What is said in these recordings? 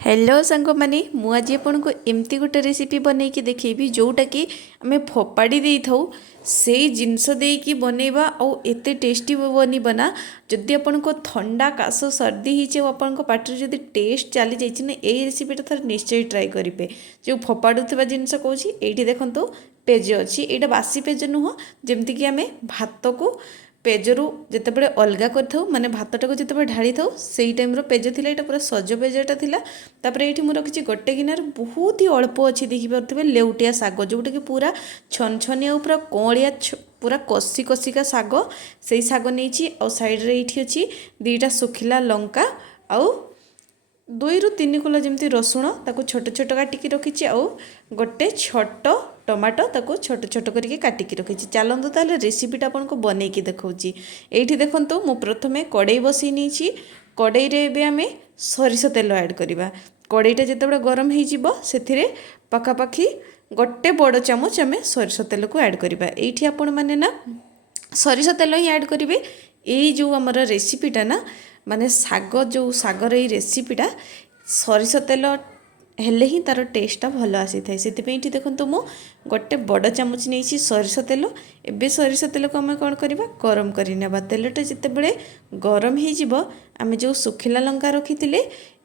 Hello सांग माने मु आज आपको एमती गोटे रेसिपी बनैकी देखी जोटा कि आम फोपाड़ी दे था से जिनस देकी बनैबा आउ एते टेस्टी बनइबा ना जदि आपण को थंडा काश सर्दी हो आपण पाटर जदि टेस्ट चली जाइए ना यही रेसिपीटा थर निश्चय ट्राए करेंगे। जो फोपाड़ुवा जिनस कौन ये देखो पेज अच्छी यहाँ बासी पेज नुह जमतीक आम भात को पेजरू जितेबाला अलगा कर माने भातटा को जिते ढाड़ी था से टाइम पेज थी यहाँ पूरा सज पेजटा था। ये मुझे रखी गोटे गिनार बहुत ही अल्प अच्छी देखिपे लेउटिया शाग जोटा कि पूरा छन छनिया पूरा कौड़िया पूरा कषि कषिका शाग से शाग नहीं सैड्रे ये अच्छी दीटा सुखिला लंका आउ 2 ରୁ 3 कोला जमती रसुण ताको छोट छोट काटिकी रखी आउ गोटे छोट टमाटो ताको छोट छोट करके काटिकी रखी। चलतु ताले रेसिपीटा आपको बनैकी देखौची। एठी देखंतु मु प्रथमे कड़ाई बसई नहीं कड़ाई रे एबे आमे सरिष तेल ऐड करबा। कड़ाईटा जेतेबेले गरम हो जिवो सेथिरे पाखापाखी गोटे बड़ चामच आमे सरिष तेल को ऐड करबा। एठी आपण माने ना सरिष तेल ही ऐड करेंगे। ये जो आमर रेसिपीटा ना माने साग जो सागर ये रेसिपीटा सरिष तेल हेले ही तार टेस्टा भल आसी थाए से देखो मु गोटे बड़ चामच नहीं सरिष तेल एबे सरिष तेल को आम कौन करवा गरम करने तेलटा जितेबाला गरम हो आम जो सुखिला लंका रखी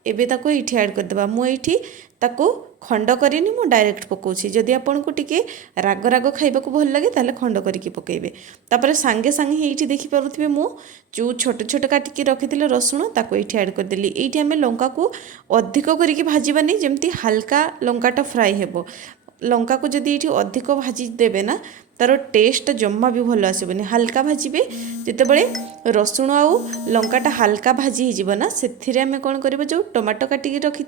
एबे ताको ये ऐड करदे मुझे ताको खंड करनी मु डायरेक्ट पकाउछि। जदि आपन को टिके राग राग खाइबा को भल लगे ताले खंड करके पकेबे। तापर सांगे सांगे ये देखि पारुथिबे मु जो छोट छोट काटिकी रखिथिले रसुण ताको ये ऐड करदेली। ये आम लंका को अधिक करके भाजबा नहीं जमती हल्का लंकाटा फ्राए हेबो। लंका को जदि ये अधिक भाजी देबे ना तार टेस्ट जम्मा भी भल आसबनी। हल्का भाजबे जितेबाला रसुण आउ लंकाटा हल्का भाजी हो ना से आम कौन करवा जो टमाटो काटिकी रखी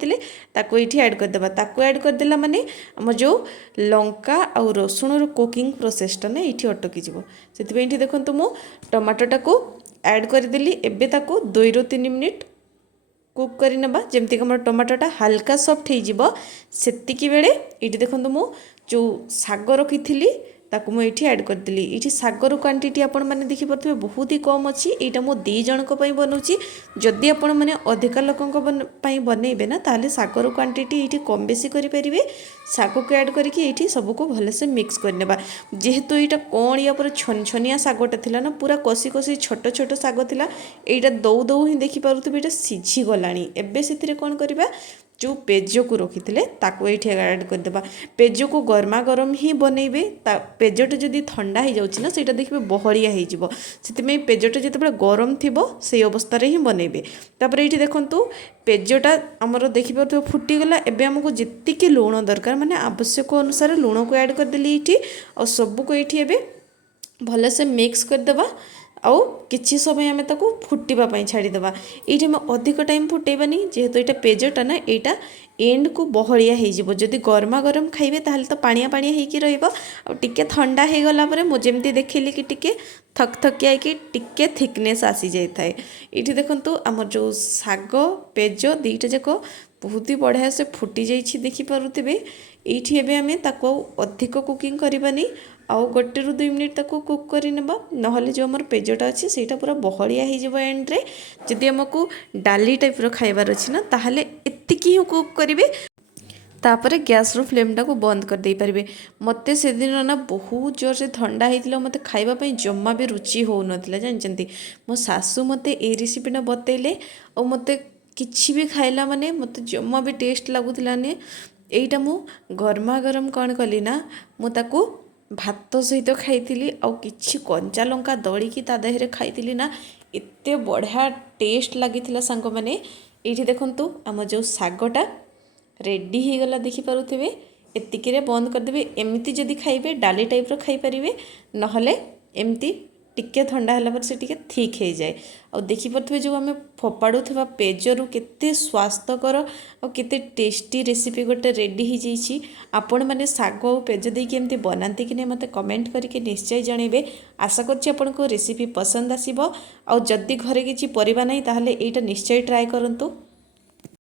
ताको ये ऐड करदे ताको ऐड करदेला माने आम जो लंका आउ रसुण कुकिंग प्रोसेसटा ना ये अटकी से देखो मु टमाटोटा को ऐड करदेली। एबे ताको 2 ରୁ 3 मिनिट कुक कर नबा जमती आम टमाटोटा हल्का सॉफ्ट हो सेतिकी बेले ये देखो मु जो साग रखी ताकू मुझे ऐड करदेली। ये सागर क्वांटिटी आपण मैंने देखिपे बहुत ही कम अच्छी। यहाँ मो 2 जनक बनाऊँगी जदि आपण मैंने अधिका लोकों बनइबे ना ताले सागर क्वांटिटी ये कम बेसी करें साग को ऐड करके सबको भलसे मिक्स करने जेहेतु यहाँ कौन या पूरा छन छनिया सागटा थिला ना पूरा कषि कषि छोट छोट साग थिला यहाँ दौ दौ ही देखिपे ये सीझी गला एबे से कौन करवा जो पेज को रखी थे ताको ये ऐड करदे। पेज को गर्मा गरम ही बनइबे पेजटा जदि ठंडा हो जाऊँ ना सहीटा देखिए बहलिया हो पेजटा जिते गरम थी से अवस्था ही बनइबे। तापर ये देखु पेजटा आमर देखिपे फुटीगला एबे आमको जितकी लुण दरकार माने आवश्यक अनुसार लुण को ऐड करदेली ये और सबको ये भलसे मिक्स करदे आउ किछि समय आम ताको फुटापी छाड़ीदे। ये अधिक टाइम फुटेबानी जेहेतु यहाँ पेजटा ना यहाँ एंड को बहलिया हो जदि गर्मा गरम खाइबे ताहले तो पानिया पानिया होइकी रहिबो आ टिके ठंडा हो गला परे मु जेमती देखिली कि टिके थकथकिया कि टिके थिकनेस आसी जाए थाए। ये देखंतु आम जो साग पेज दीटा जाक बहुत ही बढ़िया से फुटी जाइए देखिपे। ये आम ताको अधिक कुकिंग करवानी आउ 1 ରୁ 2 मिनिट ताको कुक करनेबा नहले जो आमर पेजटा अच्छी से पूरा बहलिया हो एंड्रे जदि आमको डाली टाइप खाइबार अच्छी ना ताहले एतिकी ही कुक करेंगे। तापर गैस रो फ्लेमटा को बंद कर दे पारे। मते से दिन ना बहुत जोर से ठंडा होता मत खाइबापी जम्मा भी रुचि हो नाला जानते मो सासू मते ए रेसिपीटा बतैले और मते किछि भी खाइला माने मते जम्मा भी टेस्ट लगुलानी। एटा मु गर्मा गरम कौन कली ना मु ताको भात सहित खाई आउ किछि कंचा लंका दलिकी ता देहरे खाई ना एते बढ़िया टेस्ट लगी सांग मैंने। ये देखंतु आम जो सागटा रेडी हो गला देखिपे एतिकी बंद करदे। एमती जदि खाइबे डाली टाइप खाईपारे नहले एमती टिके ठंडा होला पर से टिके थिक हो जाए। और देखिपे जो आम फोपाड़ुवा पेजरू केते स्वास्थ्यकर और केते टेस्टी रेसिपी गोटे रेडी हो जाइए। आपण मैंने साग और पेज देकी एमती बनाती कि नहीं मते कमेंट करके निश्चय जनइबे। आशा करछि आपनको रेसिपी पसंद आसीबो। और जदि घरे किछि परिबा नहीं ताहले एटा निश्चय ट्राए करंतु।